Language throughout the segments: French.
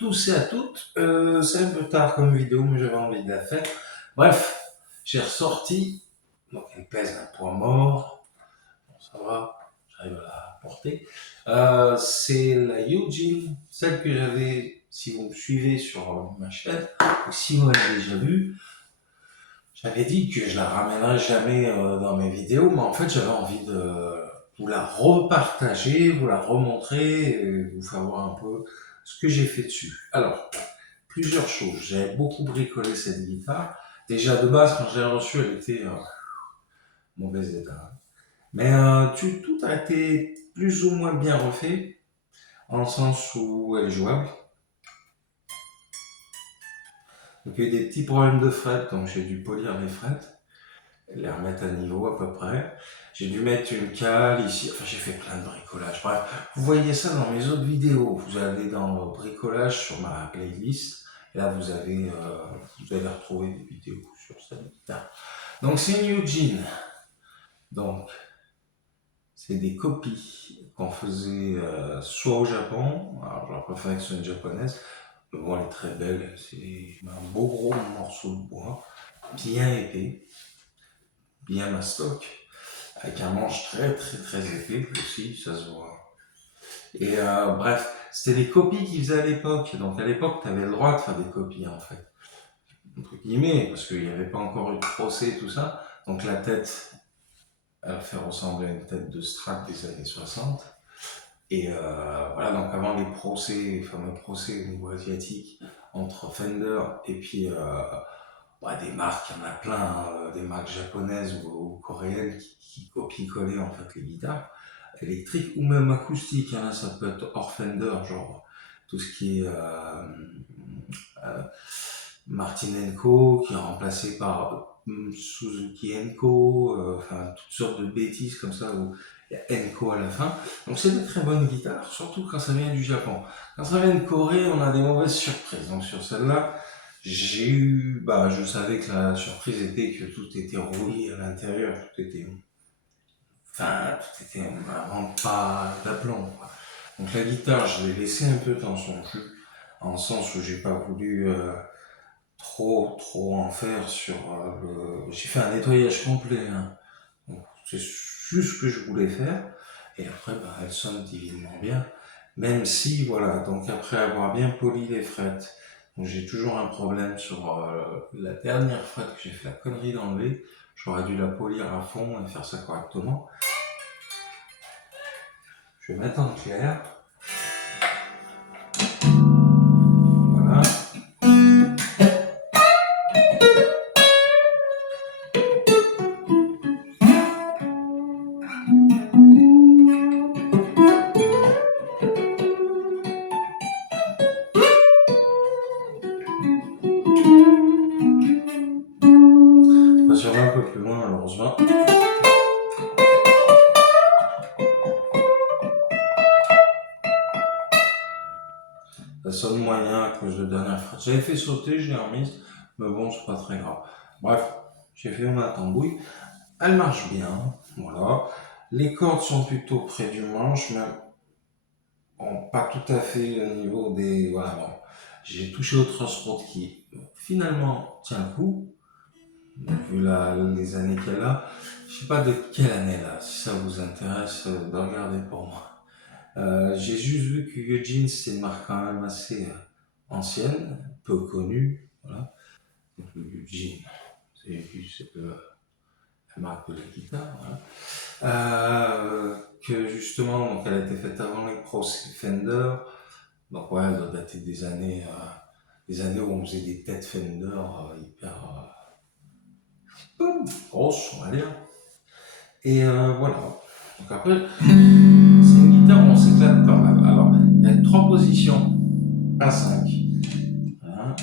tous et à toutes. C'est un peu tard comme vidéo, mais j'avais envie de la faire. Bref, j'ai ressorti. Donc elle pèse un poids mort. Bon, ça va, j'arrive à la porter. C'est la Eugene, celle que j'avais, si vous me suivez sur ma chaîne, ou si vous l'avez déjà vue, j'avais dit que je la ramènerais jamais dans mes vidéos, mais en fait j'avais envie de vous la repartager, vous la remontrer, et vous faire voir un peu ce que j'ai fait dessus. Alors, plusieurs choses. J'avais beaucoup bricolé cette guitare. Déjà de base, quand je l'ai reçue, elle était en mauvais état. Mais tout a été plus ou moins bien refait, en le sens où elle est jouable. Donc il y a eu des petits problèmes de fret, donc j'ai dû polir les frettes, les remettre à niveau à peu près. J'ai dû mettre une cale ici, enfin j'ai fait plein de bricolage. Bref, vous voyez ça dans mes autres vidéos. Vous allez dans bricolage sur ma playlist. Et là vous allez retrouver des vidéos sur cette guitare. Donc c'est une Eugene. Donc c'est des copies qu'on faisait soit au Japon, alors j'aurais préféré que ce soit une japonaise, mais bon elle est très belle, c'est un beau gros morceau de bois, bien épais, bien mastoc, avec un manche très très très épais aussi, ça se voit. Et bref, c'était des copies qu'ils faisaient à l'époque, donc à l'époque tu avais le droit de faire des copies en fait, entre guillemets, parce qu'il n'y avait pas encore eu de procès tout ça, donc la tête, elle fait ressembler à une tête de Strat des années 60. Et voilà, donc avant les procès, les fameux procès au niveau asiatique entre Fender et puis des marques, il y en a plein, des marques japonaises ou coréennes qui copient-collaient en fait les guitares électriques ou même acoustiques. Hein, ça peut être hors Fender, genre tout ce qui est Martin & Co, qui est remplacé par Suzuki & Co, enfin toutes sortes de bêtises comme ça où il y a Enco à la fin. Donc c'est de très bonnes guitares, surtout quand ça vient du Japon. Quand ça vient de Corée, on a des mauvaises surprises. Donc sur celle-là, je savais que la surprise était que tout était roulé à l'intérieur, tout était vraiment pas d'aplomb, quoi. Donc la guitare, je l'ai laissé un peu dans son jus, en sens où j'ai pas voulu trop en faire sur J'ai fait un nettoyage complet, hein. Donc, c'est juste ce que je voulais faire. Et après, elle sonne divinement bien. Même si, voilà, donc après avoir bien poli les frettes, donc j'ai toujours un problème sur la dernière frette que j'ai fait la connerie d'enlever. J'aurais dû la polir à fond et faire ça correctement. Je vais mettre en clair. Voilà. Ça va un peu plus loin, malheureusement. Ça sonne moyen à cause de la dernière frette. J'avais fait sauter, je l'ai remise, mais bon, c'est pas très grave. Bref, j'ai fait ma tambouille. Elle marche bien, voilà. Les cordes sont plutôt près du manche, mais bon, pas tout à fait au niveau des... Voilà, bon. J'ai touché au truss-rod qui, finalement, tient le coup, vu les années qu'elle a. Je sais pas de quelle année elle a, si ça vous intéresse de regarder pour moi. J'ai juste vu que Eugene, c'est une marque quand même assez ancienne, peu connue, voilà. Donc le Eugene, c'est la marque de la guitare, voilà. Que justement, donc elle a été faite avant les procès Fender, donc ouais, elle doit dater des années où on faisait des têtes Fender hyper grosses, on va dire. Et voilà. Donc après, c'est une guitare où on s'éclate pas mal. Alors, il y a 3 positions à 5. Voilà.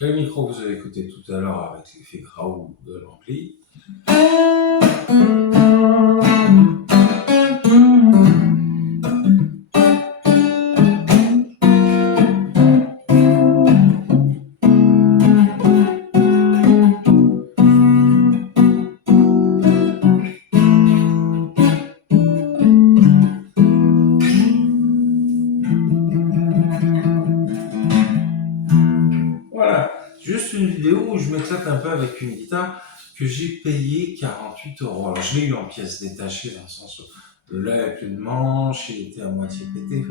Le micro, vous avez écouté tout à l'heure avec l'effet Raoult de l'ampli. Voilà, juste une vidéo où je m'éclate un peu avec une guitare que j'ai payée 48 €. Alors je l'ai eu en pièces détachées dans le sens où le lait avait plus de manche, il était à moitié pété.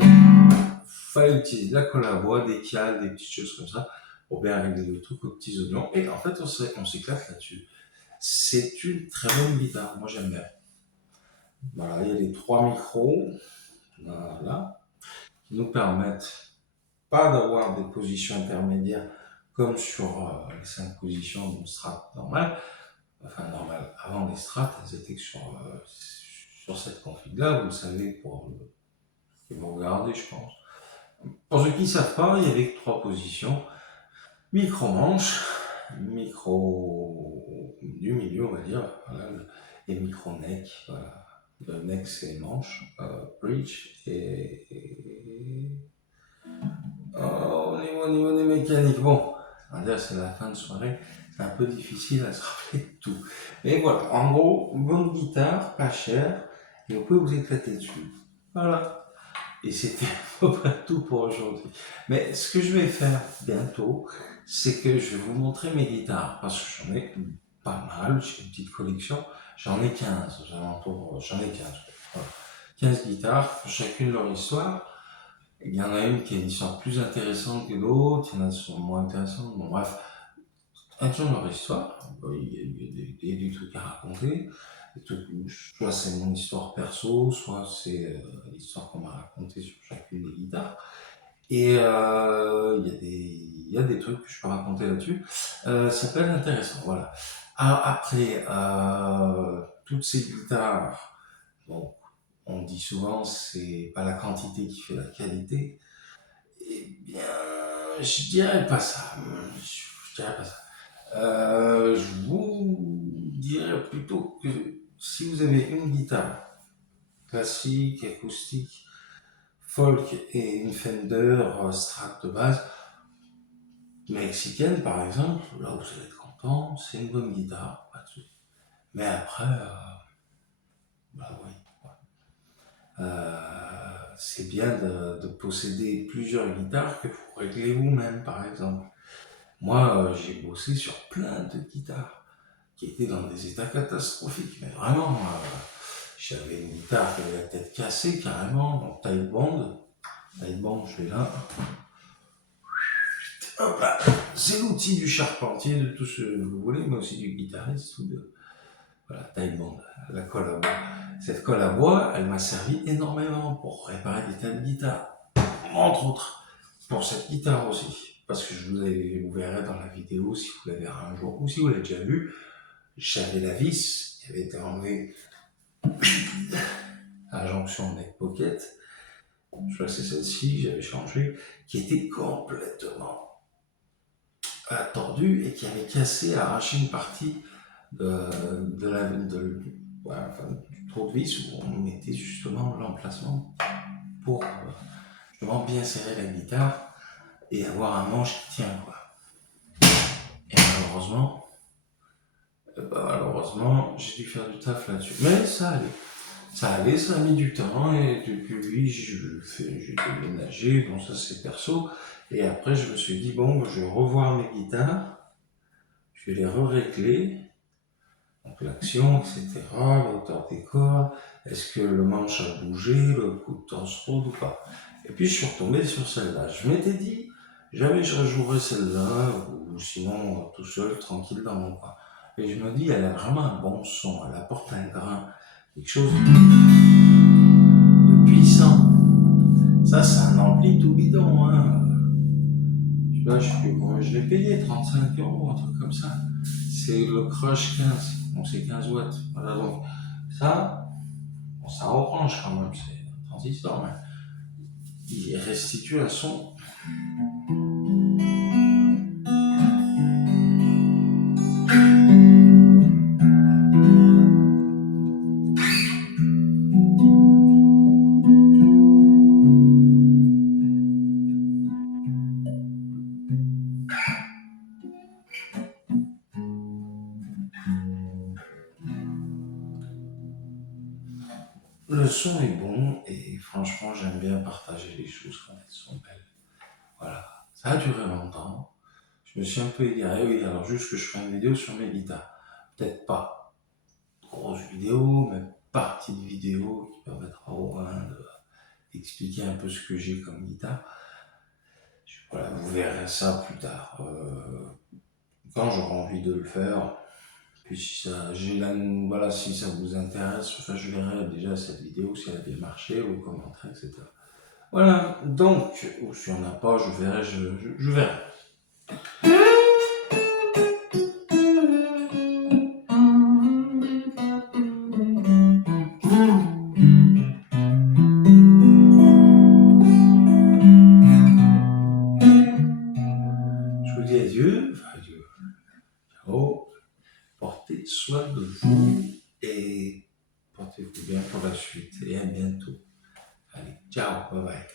Fallait utiliser de la colle à bois, des cales, des petites choses comme ça pour bien régler le truc aux petits oignons. Et en fait, on s'éclate là-dessus. C'est une très bonne guitare, moi j'aime bien. Voilà, il y a les 3 micros, voilà, qui nous permettent pas d'avoir des positions intermédiaires comme sur les 5 positions d'une strat normale. Enfin, normale, avant les strats, elles étaient que sur cette config-là, vous le savez pour que vous regardez, je pense. Pour ceux qui ne savent pas, il y avait que 3 positions. Micro-manche, micro du milieu, on va dire, voilà, et micro-neck, voilà. Le neck, c'est manche, bridge, au niveau des mécaniques, bon, on va dire c'est la fin de soirée, c'est un peu difficile à se rappeler de tout. Mais voilà, en gros, bonne guitare, pas chère, et vous pouvez vous éclater dessus. Voilà. Et c'était à peu près tout pour aujourd'hui. Mais ce que je vais faire bientôt, c'est que je vais vous montrer mes guitares, parce que j'en ai pas mal, j'ai une petite collection, j'en ai 15, j'en ai 15. Voilà. 15 guitares, chacune leur histoire. Il y en a une qui a une histoire plus intéressante que d'autres, il y en a qui sont moins intéressantes. Bon, bref, elles ont leur histoire. Il y a des trucs à raconter. Soit c'est mon histoire perso, soit c'est l'histoire qu'on m'a racontée sur chacune des guitares. Et il y a des trucs que je peux raconter là-dessus. Ça peut être intéressant, voilà. Alors, après, toutes ces guitares, bon, on dit souvent c'est pas la quantité qui fait la qualité. Eh bien, je dirais pas ça. Je dirais pas ça. Je vous dirais plutôt que si vous avez une guitare classique, acoustique, folk et une Fender Strat de base, mexicaine par exemple, là vous allez être content, c'est une bonne guitare, pas de souci. Mais après, bah oui. C'est bien de posséder plusieurs guitares que vous réglez vous-même par exemple. Moi, j'ai bossé sur plein de guitares qui étaient dans des états catastrophiques, mais vraiment, j'avais une guitare qui avait la tête cassée carrément, donc taille bond, je l'ai là. Hop là, c'est l'outil du charpentier, de tout ce que vous voulez, mais aussi du guitariste ou de voilà, taille bond, la colle à bois. Cette colle à bois, elle m'a servi énormément pour réparer des tas de guitares, entre autres pour cette guitare aussi, parce que vous verrez dans la vidéo si vous la verrez un jour ou si vous l'avez déjà vu, j'avais la vis qui avait été enlevée à la jonction neck pocket. Je crois que c'est celle-ci, j'avais changé, qui était complètement tordue et qui avait cassé, arraché une partie du trou de vis où on mettait justement l'emplacement pour justement bien serrer la guitare et avoir un manche qui tient, quoi. Et malheureusement, j'ai dû faire du taf là-dessus. Mais ça allait. Ça a mis du temps, et depuis j'ai déménagé, bon ça c'est perso, et après je me suis dit bon, je vais revoir mes guitares, je vais les régler, donc l'action, etc., la hauteur des cordes, est-ce que le manche a bougé, le coup de torse rôde ou pas. Et puis je suis retombé sur celle-là. Je m'étais dit, jamais je rejouerai celle-là, ou sinon tout seul, tranquille dans mon coin. Et je me dis, elle a vraiment un bon son, elle apporte un grain, quelque chose de puissant. Ça, c'est un ampli tout bidon, hein. Là, je sais plus combien je l'ai payé, 35 €, un truc comme ça. C'est le Crush 15, donc c'est 15 watts. Voilà, donc ça, bon, ça orange quand même, c'est un transistor, mais il restitue un son le son est bon et franchement, j'aime bien partager les choses quand elles sont belles. Voilà. Ça a duré longtemps. Je me suis un peu égaré. Oui, alors juste que je ferai une vidéo sur mes guitares. Peut-être pas grosse vidéo, mais partie de vidéo qui permettra au moins d'expliquer un peu ce que j'ai comme guitare. Voilà, vous verrez ça plus tard. Quand j'aurai envie de le faire. Puis si ça, voilà, si ça vous intéresse, enfin, je verrai déjà cette vidéo si elle a bien marché, vos commentaires, etc. Voilà, donc, ou si on n'a pas, je verrai, je verrai. Je vous dis adieu, enfin adieu, ciao, portez soin de vous et portez-vous bien pour la suite et à bientôt. Allez, ciao, bye bye.